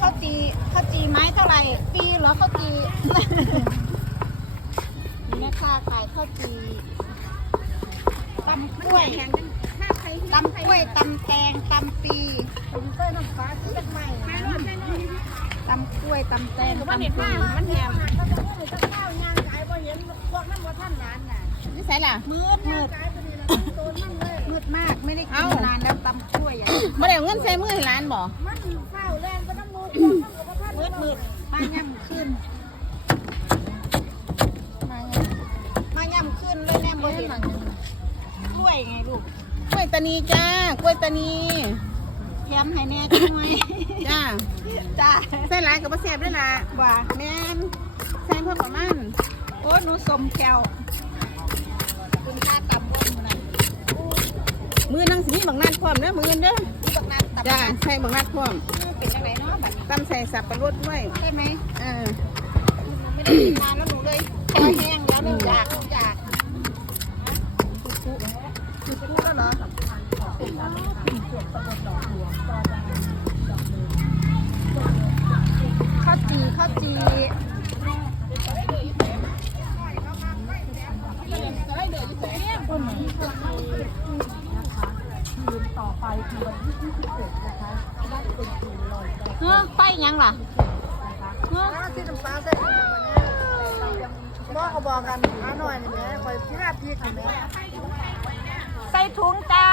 ข้าวจีข้าวจีไม้เท่าไหร่ปีเหรอข้าวจีแม่ค้าขายข้าวจีตำกล้วยตำกล้วยตำแตงตำปีเต้ยน้ำฟ้าซื้อจากใหม่ตำกล้วยตำแตงตำปีมันแหมนี่ใส่ล่ะมืดมืดมืดมากไม่ได้กินนานแล้วตำกล้วยอะบ่ได้เงินใส่มือให้ร้านบ่มืด มืดมาย่ำขึ้น มาย่ำมาย่ำขึ้นเลยแน่บ่เห็นกล้วยไงลูกกล้วยตานีจ้ากล้วยตานีแถมให้แน่จังไหมจ้าจ้าใส่หลายก็บ่แซ่บเด้อล่ะว่าแม่นใส่เพิ่มประมาณโอ้หนูสมแก้วคุณค่าตำบนนั้นมือนังสิมีบักนัดพร้อมเด้อมือเด้อที่บักนัดตำจ้าใส่บักนัดพร้อม ตำใส่สับปะรดด้วยใช่ไหมเออไม่ได้กินนานแล้วหนูเลยคอแห้งแล้วหนูอยากอยากคือพูดแล้วเหรอข้าวจีข้าวจี เฮ้อไปยังล่ะเฮ้อที่น้ำปลาใส่บอกเอาบอกกันหาหน่อยนี่แม่คอยที่หน้าพีกนี่แม่ใส่ถุงจ้า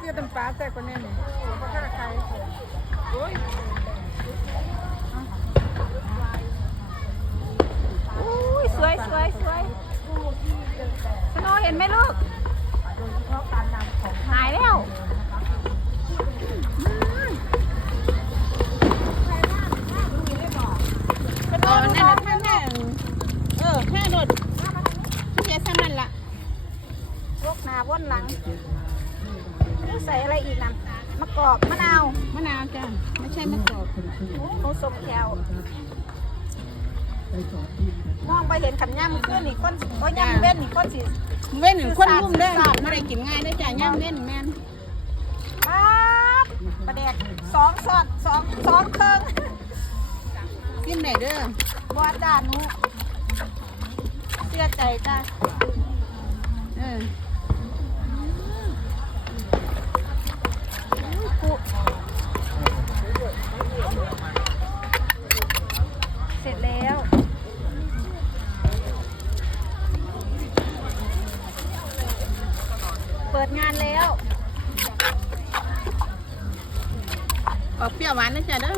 ที่น้ำปลาใส่คนนี้นี่เพราะถ้าใครอุ้ยสวยสวยสวยสโนว์เห็นไหมลูกหายแล้วสโน เออ ว์ นั่น น้อ น่ะ ง ท่านน่ะเออแค่โดดที่จะซ้ำนั่นล่ะ วก หนาวนหลังใส่อะไรอีกนะมะกอกมะนาวมะนาวจ้าไม่ใช่มะกอกหมูสมแก้วมองไปเห็นขันย่ำขึ้นอีกคนโอ้ยย่ำเว้นอีกคนสิเว้นคนรุ่มเด้อไม่ได้กินง่ายเด้อจ้าย่างเว้นแม่นป๊าดประเด็กสองสอดสองสองเครื่องกินได้เด้อบัวจ้าหนูเชื่อใจจ้าเออ ปุ๊เสร็จแล้ว เปิ ดงานแล้ว ออกเปรี้ยวหวานนะจ๊ะเด้อ